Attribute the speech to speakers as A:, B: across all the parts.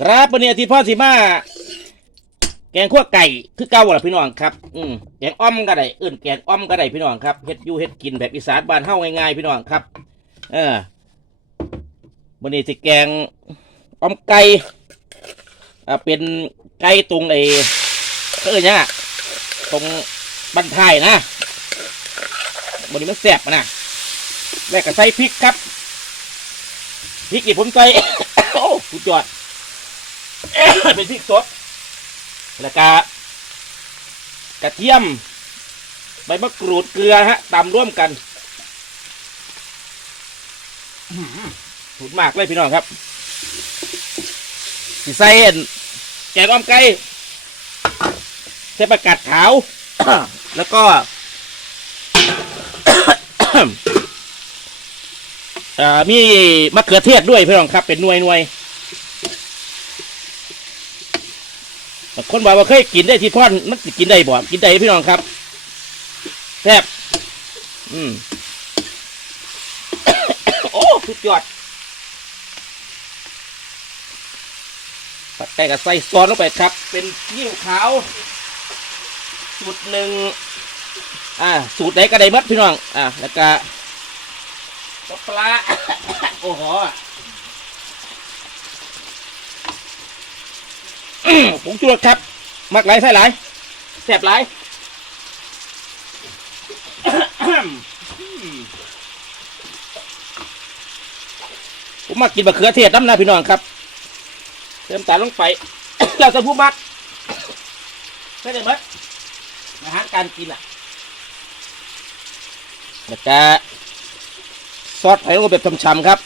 A: ครับวันนี้อาทิตย์พ่อสิมาแกงขั่วไก่คือเก่าล่ะพี่น้องครับอืมแกงอ้อมก็ได้เอื่นแกงอ้อมก็ได้พี่น้องครับเฮ็ดยูเฮ็ดกินแบบอีสานบ้านเฮาง่ายๆพี่น้องครับ เออวันนี้สิแกงอ้อมไก่อ่าเป็นไก่ตรงไอ้เอ้ยยังอะตรงบันทายนะวันนี้มันแซ่บนะแรกก็ใส่พริกครับพริกที่ผมใส่ โอ้สุดยอดเป็นพริกสดแล้วก็กระเทียม ใบมะกรูดเกลือฮะตำร่วมกันอื้อหือสุดมากเลยพี่น้องครับสีใส่อันแกงอ้อมไก่ใส่ประกาศขาว แล้วก็มีมะเขือเทศด้วยพี่น้องครับ เป็นหน่วยหน่วยแต่ คนบอกว่าเคยกินได้ที่พ่อนมันกินได้บ่กินได้พี่น้องครับแซ่บอืมโอ้สุดยอดตัดไก่กับใส่ซอสลงไปครับ เป็นยิ่วขาวสูตรหนึ่งอ่า สูตรไหนก็ได้มัดพี่น้อง อ่าแล้วก็ปลาโอ้โหอื้อ ผงชูรสครับ มักหลายใส่หลายแสบหลายผมมากินมะเขือเทศน้ำนะพี่น้องครับเติมตาลลงไปเจ้าสมผู้มักใช่ไหมมัดอาหารการกินอะแล้วก็ซอสไผ่ลงไปแบบช้ำๆครับ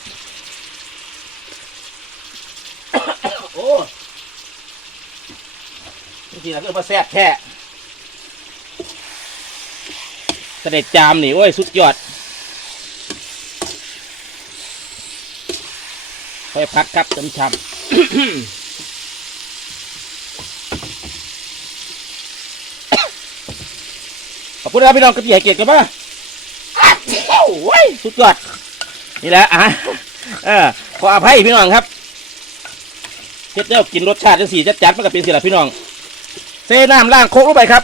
A: โอ้ จริงๆแล้วก็มาแซ่บแท้เสด็จจามนี่โอ้ย สุดยอดค่อยพักครับจำช้ำขอบคุณครับพี่น้องกระเบียเกียรติกันมาโอ้ยสุดยอดนี่แหละอะเออขออภัยพี่น้องครับเฮ็ดเด้วกินรสชาติจังสีจัดจัดมันก็เป็นสิละพี่น้อง เซน้ำล้างโคกลงไปครับ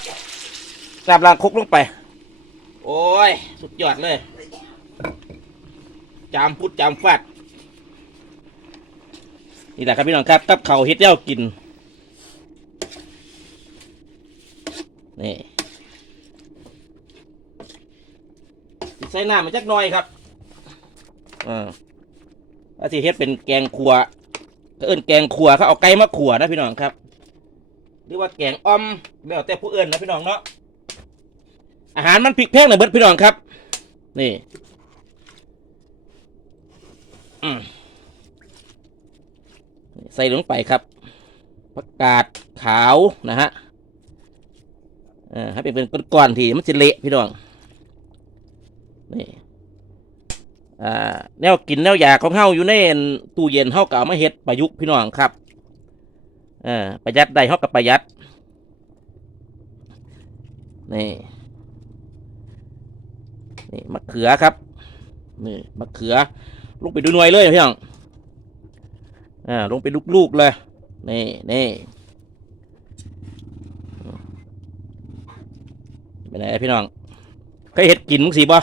A: น้ำล้างโคกลงไป โอ้ย สุดยอดเลย จามพุดจามฟาดนี่แหละครับพี่น้องครับ กับเขาเฮ็ดเด้วกิน นี่ใส่น้ำมาจักหน่อยครับ อ่าอาที่เฮ็ดเป็นแกงขัวเอิ้นแกงขัวเขาเอาไก่มาขัวนะพี่น้องครับ รือว่าแกงอ้อมแล้วแต่ผู้เอิ้นนะพี่น้องเนาะอาหารมันพริกแพงหน่อยเบิดพี่น้องครับ นี่ใส่ลงไปครับผักกาดขาวนะฮะอ่าให้เป็นเป็นก้อนๆที่มันจะเละพี่น้องนี่แนวกินแนวอยากของเฮาอยู่ในตู้เย็นเฮาก็เอามาเฮ็ดประยุกต์พี่น้องครับ อ่าประหยัดได้เฮากับประหยัด นี่ นี่มะเขือครับ นี่มะเขือลงไปดูหน่วยเลยพี่น้องอ่าลงไปลูกๆเลย นี่นี่เป็นไงพี่น้องเคยเห็ดกินมั้งสิบ่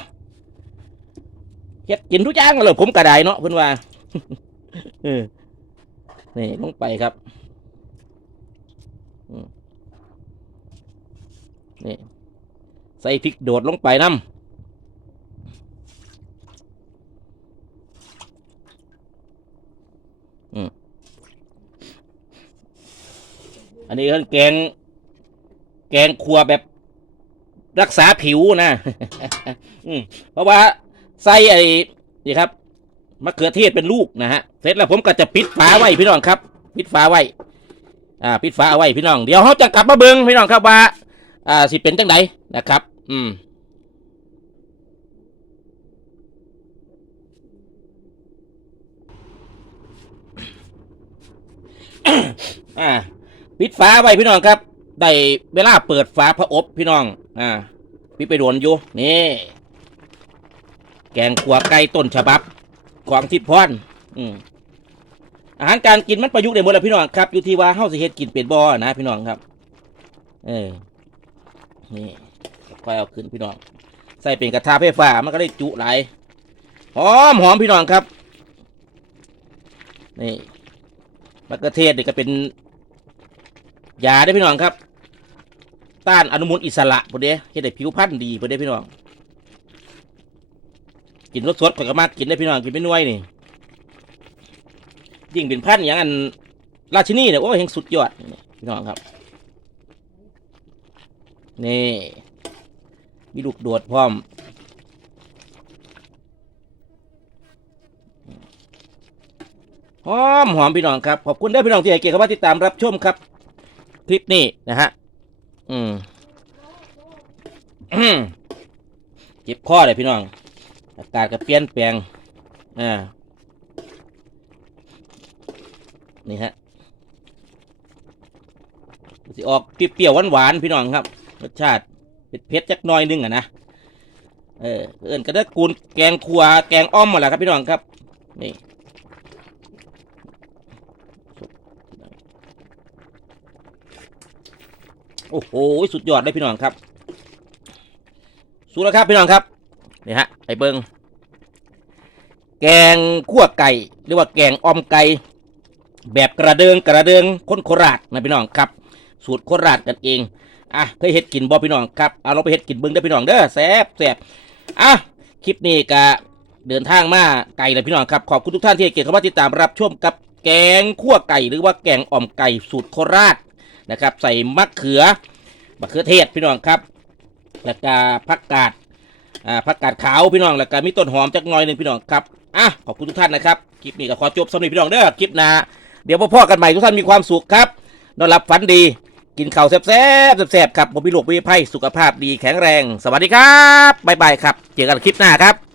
A: เห็ดกินทุกอย่างเลยผมกระไดเนาะเพื่อนว่าเออนี่ลงไปครับ นี่ ใส่พริกโดดลงไปน้ำอันนี้คือแกง แกงครัวแบบรักษาผิวนะเพราะว่าใส่ไอ้นี่ครับมะเขือเทศเป็นลูกนะฮะ เสร็จแล้วผมก็จะปิดฝาไว้พี่น้องครับ ปิดฝาไว้ อ่าปิดฝาเอาไว้พี่น้องเดี๋ยวเขาจะกลับมาเบิ้งพี่น้องครับว่าอ่าสิเป็นจังไดนะครับ อืมอ่าปิดฝาไว้พี่น้องครับได้เวลาเปิดฝาพระอบพี่น้อง อ่าปิดไปโดนอยู่นี่ แกงขัวไก่ต้นฉบับ ของทิพย์พรอืม อาหารการกินมันประยุกต์ได้หมดแล้วพี่น้องครับอยู่ที่ว่าเฮาสิเฮ็ดกินเป็นบ่นะพี่น้องครับ เออนี่ค่อยเอาขึ้นพี่น้อง ใส่เป็นกระทะไฟฟ้ามันก็ได้จุหลายหอมหอมพี่น้องครับ นี่มะเขือเทศนี่ก็เป็นยาได้พี่น้องครับ ต้านอนุมูลอิสระพอดีเฮ็ดให้ผิวพรรณดีพอดีพี่น้อง กินรสสดข่อยก็มากกินได้พี่น้องกินเป็นหน่ยนี่ ยิ่งเป็นพันอย่างอันราชินีเนี่ยโอ้ยแห่งสุดยอดพี่น้องครับ นี่ มีลูกโดดพร้อม หอมหอมพี่น้องครับ ขอบคุณเด้พี่น้องที่ให้เกียรติเข้ามาติดตามรับชมครับ คลิปนี้นะฮะ อืมอืมเจ็บคอเลยพี่น้อง อากาศก็เปลี่ยนแปลง อ่า นี่ฮะสิออกเปรี้ยวๆหวานๆพี่น้องครับรสชาติเผ็ดๆจักน่อยนึงอะนะเออเอินก็ได้กูนแกงขัวแกงอ้อมมาแหละครับพี่น้องครับนี่โอ้โหสุดยอดเลยพี่น้องครับสุดแล้วครับพี่น้องครับนี่ฮะไปเบิงแกงขั่วไก่หรือว่าแกงออมไก่ แบบกระเดิงกระเดิงคนโคราชนะพี่น้องครับ สูตรโคราชกันเองอะเคยเฮ็ดกินบ่พี่น้องครับเอาลองไปเฮ็ดกินเบิ่งเด้พี่น้องเด้อแซ่บแซ่บอะคลิปนี้ก็เดินทางมาไก่เลยพี่น้องครับขอบคุณทุกท่านที่ให้เกียรติเข้ามาติดตามรับชมกับแกงขั่วไก่หรือว่าแกงอ่อมไก่สูตรโคราชนะครับ ใส่มะเขือมะเขือเทศพี่น้องครับ แล้วก็ผักกาดอ่าผักกาดขาวพี่น้องแล้วก็มีต้นหอมจักหน่อยหนึ่งพี่น้องครับอะขอบคุณทุกท่านนะครับคลิปนี้ก็ขอจบสำหรับพี่น้องเด้อคลิปหน้า เดี๋ยวพ่อกันใหม่ทุกท่านมีความสุขครับนอนหลับฝันดี กินข้าวแซ่บๆแซ่บๆครับผมพี่หลวงพี่ไพ่สุขภาพดีแข็งแรง สวัสดีครับบ๊ายบายครับ เจอกันคลิปหน้าครับ